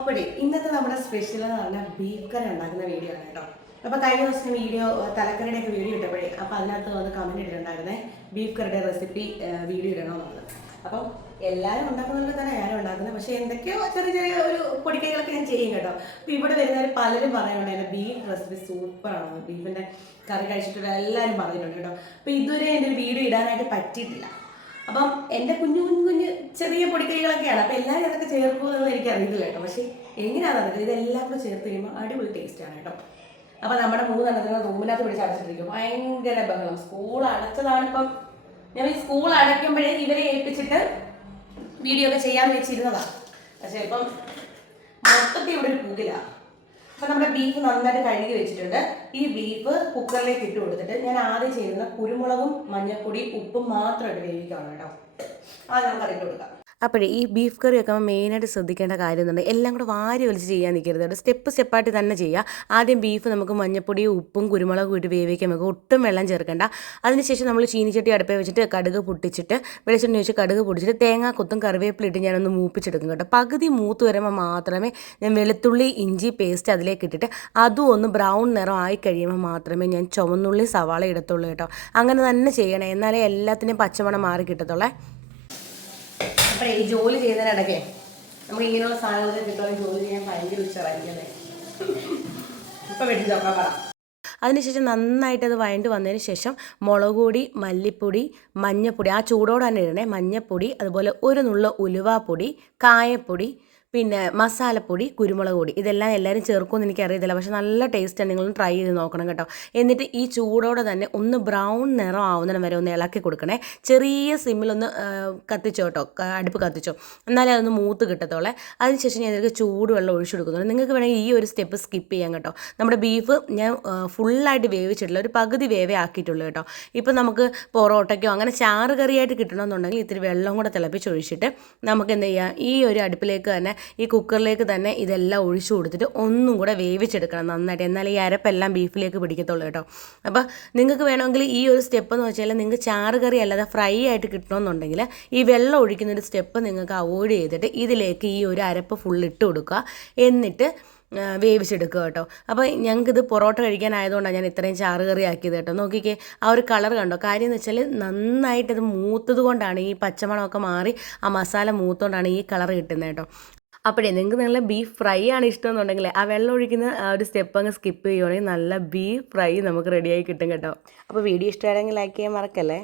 അപ്പോഴേ ഇന്നത്തെ നമ്മുടെ സ്പെഷ്യൽ എന്ന് പറഞ്ഞാൽ ബീഫ് കറി ഉണ്ടാക്കുന്ന വീഡിയോ ആണ് കേട്ടോ. അപ്പോൾ കഴിഞ്ഞ ദിവസം വീഡിയോ തലക്കറിയുടെയൊക്കെ വീഡിയോ ഇട്ടപ്പോഴേ അപ്പോൾ അതിനകത്ത് വന്ന് കമൻറ്റ് ഇട്ടിട്ടുണ്ടായിരുന്നേ ബീഫ് കറിയുടെ റെസിപ്പി വീഡിയോ ഇടണമെന്നുള്ളത്. അപ്പം എല്ലാവരും ഉണ്ടാക്കുന്നതൊക്കെ തന്നെ ഞാനും ഉണ്ടാക്കുന്നത്, പക്ഷേ എന്തൊക്കെയോ ചെറിയ ചെറിയ ഒരു പൊടിക്കൈകളൊക്കെ ഞാൻ ചെയ്യും കേട്ടോ. അപ്പോൾ ഇവിടെ വരുന്നവർ പലരും പറയുന്നുണ്ട് എൻ്റെ ബീഫ് റെസിപ്പി സൂപ്പറാണ്, ബീഫിൻ്റെ കറി കഴിച്ചിട്ട് എല്ലാവരും പറഞ്ഞിട്ടുണ്ട് കേട്ടോ. അപ്പോൾ ഇതുവരെ എൻ്റെ ഒരു വീഡിയോ ഇടാനായിട്ട് പറ്റിയിട്ടില്ല. അപ്പം എൻ്റെ കുഞ്ഞു ചെറിയ പൊടിക്കൈകളൊക്കെയാണ്. അപ്പം എല്ലാവരും അതൊക്കെ ചേർക്കുമെന്ന് എനിക്കറിയില്ല കേട്ടോ. പക്ഷേ എങ്ങനെയാണ് അതൊക്കെ ഇതെല്ലാം കൂടെ ചേർത്ത് കഴിയുമ്പോൾ അടിപൊളി ടേസ്റ്റാണ് കേട്ടോ. അപ്പം നമ്മുടെ മൂന്നെണ്ണത്തിന് റൂമിനകത്ത് പിടിച്ച് അടച്ചിട്ടിരിക്കും, ഭയങ്കര ബഹളം. സ്കൂൾ അടച്ചതാണ്. ഇപ്പം ഞാൻ ഈ സ്കൂൾ അടയ്ക്കുമ്പോഴേ ഇവരെ ഏൽപ്പിച്ചിട്ട് വീഡിയോ ഒക്കെ ചെയ്യാൻ വെച്ചിരുന്നതാണ്. പക്ഷേ ഇപ്പം മൊത്തത്തിൽ ഇവിടെ ഒരു പൂകിലാണ്. അപ്പം നമ്മുടെ ബീഫ് നന്നായിട്ട് കഴുകി വെച്ചിട്ടുണ്ട്. ഈ ബീഫ് കുക്കറിലേക്ക് ഇട്ട് കൊടുത്തിട്ട് ഞാൻ ആദ്യം ചെയ്യുന്ന കുരുമുളകും മഞ്ഞൾപ്പൊടി ഉപ്പും മാത്രമായിട്ട് വേവിക്കുകയാണ് കേട്ടോ. അത് നമുക്ക് ഇട്ട് കൊടുക്കാം. അപ്പോഴേ ഈ ബീഫ് കറി വെക്കുമ്പോൾ മെയിനായിട്ട് ശ്രദ്ധിക്കേണ്ട കാര്യം എന്നുണ്ട്, എല്ലാം കൂടെ വാരി വലിച്ച് ചെയ്യാൻ നിൽക്കരുത് കേട്ടോ. സ്റ്റെപ്പായിട്ട് തന്നെ ചെയ്യുക. ആദ്യം ബീഫ് നമുക്ക് മഞ്ഞൾപ്പൊടിയും ഉപ്പും കുരുമുളകും ഇട്ട് വേവിക്കാൻ വെക്കുക, ഒട്ടും വെള്ളം ചേർക്കേണ്ട. അതിനുശേഷം നമ്മൾ ചീനിച്ചട്ടി അടുപ്പേ വെച്ചിട്ട് കടുക് പൊട്ടിച്ചിട്ട് വെളിച്ചെണ്ണ ഒഴിച്ച് കടുക് പൊട്ടിച്ചിട്ട് തേങ്ങാക്കൊത്തും കറിവേപ്പിലിട്ട് ഞാനൊന്ന് മൂപ്പിച്ചെടുക്കും കേട്ടോ. പകുതി മൂത്ത് വരുമ്പോൾ മാത്രമേ ഞാൻ വെളുത്തുള്ളി ഇഞ്ചി പേസ്റ്റ് അതിലേക്ക് ഇട്ടിട്ട് അതും ഒന്ന് ബ്രൗൺ നിറം ആയി കഴിയുമ്പോൾ മാത്രമേ ഞാൻ ചുവന്നുള്ളി സവാള ഇടത്തുള്ളൂ കേട്ടോ. അങ്ങനെ തന്നെ ചെയ്യണേ, എന്നാലേ എല്ലാത്തിനും പച്ചമണം മാറി കിട്ടത്തുള്ളേ. അപ്പോൾ ഈ ജോലി ചെയ്യുന്നതിനിടയ്ക്ക് നമുക്ക് ഇങ്ങനെയുള്ള സാധനങ്ങളൊക്കെ കിട്ടുമെങ്കിൽ ജോലി ചെയ്യാൻ ഭയങ്കര ഉച്ചറായിരിക്കും. ഇപ്പം വെട്ടി നോക്കാൻ പറ. അതിനുശേഷം നന്നായിട്ട് അത് വഴണ്ട് വന്നതിന് ശേഷം മുളക് പൊടി, മല്ലിപ്പൊടി, മഞ്ഞൾപ്പൊടി ആ ചൂടോടെ തന്നെ ഇടണേ, മഞ്ഞൾപ്പൊടി, അതുപോലെ ഒരു നുള്ള ഉലുവാപ്പൊടി, കായപ്പൊടി, പിന്നെ മസാലപ്പൊടി, കുരുമുളക് പൊടി, ഇതെല്ലാം എല്ലാവരും ചേർക്കുമെന്ന് എനിക്കറിയത്തില്ല, പക്ഷെ നല്ല ടേസ്റ്റാണ്. നിങ്ങളൊന്ന് ട്രൈ ചെയ്ത് നോക്കണം കേട്ടോ. എന്നിട്ട് ഈ ചൂടോടെ തന്നെ ഒന്ന് ബ്രൗൺ നിറം ആവുന്നതിന് വരെ ഒന്ന് ഇളക്കി കൊടുക്കണേ. ചെറിയ സിമ്മിലൊന്ന് കത്തിച്ചോ കേട്ടോ, അടുപ്പ് കത്തിച്ചോ, എന്നാലേ അതൊന്ന് മൂത്ത് കിട്ടത്തോളെ. അതിനുശേഷം ഞാൻ ഇതിലേക്ക് ചൂടുവെള്ളം ഒഴിച്ചു കൊടുക്കുന്നുണ്ട്. നിങ്ങൾക്ക് വേണമെങ്കിൽ ഈ ഒരു സ്റ്റെപ്പ് സ്കിപ്പ് ചെയ്യാം കേട്ടോ. നമ്മുടെ ബീഫ് ഞാൻ ഫുള്ളായിട്ട് വേവിച്ചിട്ടില്ല, ഒരു പകുതി വേവേ ആക്കിയിട്ടുള്ളൂ കേട്ടോ. ഇപ്പം നമുക്ക് പൊറോട്ടയ്ക്കോ അങ്ങനെ ചാറ് കറിയായിട്ട് കിട്ടണമെന്നുണ്ടെങ്കിൽ ഇത്തിരി വെള്ളം കൂടെ തിളപ്പിച്ചൊഴിച്ചിട്ട് നമുക്ക് എന്ത് ചെയ്യാം, ഈ ഒരു അടുപ്പിലേക്ക് തന്നെ ഈ കുക്കറിലേക്ക് തന്നെ ഇതെല്ലാം ഒഴിച്ചു കൊടുത്തിട്ട് ഒന്നും കൂടെ വേവിച്ചെടുക്കണം നന്നായിട്ട്, എന്നാലേ ഈ അരപ്പെല്ലാം ബീഫിലേക്ക് പിടിക്കത്തുള്ളൂ കേട്ടോ. അപ്പോൾ നിങ്ങൾക്ക് വേണമെങ്കിൽ ഈ ഒരു സ്റ്റെപ്പ് എന്ന് വെച്ചാൽ നിങ്ങൾക്ക് ചാറ് കറി അല്ലാതെ ഫ്രൈ ആയിട്ട് കിട്ടണമെന്നുണ്ടെങ്കിൽ ഈ വെള്ളം ഒഴിക്കുന്നൊരു സ്റ്റെപ്പ് നിങ്ങൾക്ക് അവോയ്ഡ് ചെയ്തിട്ട് ഇതിലേക്ക് ഈ ഒരു അരപ്പ് ഫുൾ ഇട്ട് കൊടുക്കുക, എന്നിട്ട് വേവിച്ചെടുക്കുക കേട്ടോ. അപ്പോൾ ഞങ്ങൾക്കിത് പൊറോട്ട കഴിക്കാനായതുകൊണ്ടാണ് ഞാൻ ഇത്രയും ചാറ് കറി ആക്കിയത് കേട്ടോ. നോക്കിക്കേ, ആ ഒരു കളർ കണ്ടോ. കാര്യം എന്ന് വെച്ചാൽ നന്നായിട്ടത് മൂത്തത് കൊണ്ടാണ്, ഈ പച്ചമണമൊക്കെ മാറി ആ മസാല മൂത്തുകൊണ്ടാണ് ഈ കളർ കിട്ടുന്നത് കേട്ടോ. അപ്പോഴേ നിങ്ങൾക്ക് നല്ല ബീഫ് ഫ്രൈ ആണ് ഇഷ്ടമെന്നുണ്ടെങ്കിൽ ആ വെള്ളം ഒഴിക്കുന്ന ആ ഒരു സ്റ്റെപ്പ് അങ്ങ് സ്കിപ്പ് ചെയ്യുവാണെങ്കിൽ നല്ല ബീഫ് ഫ്രൈ നമുക്ക് റെഡിയായി കിട്ടും കേട്ടോ. അപ്പോൾ വീഡിയോ ഇഷ്ടമാണെങ്കിൽ ലൈക്ക് ചെയ്യാൻ മറക്കല്ലേ.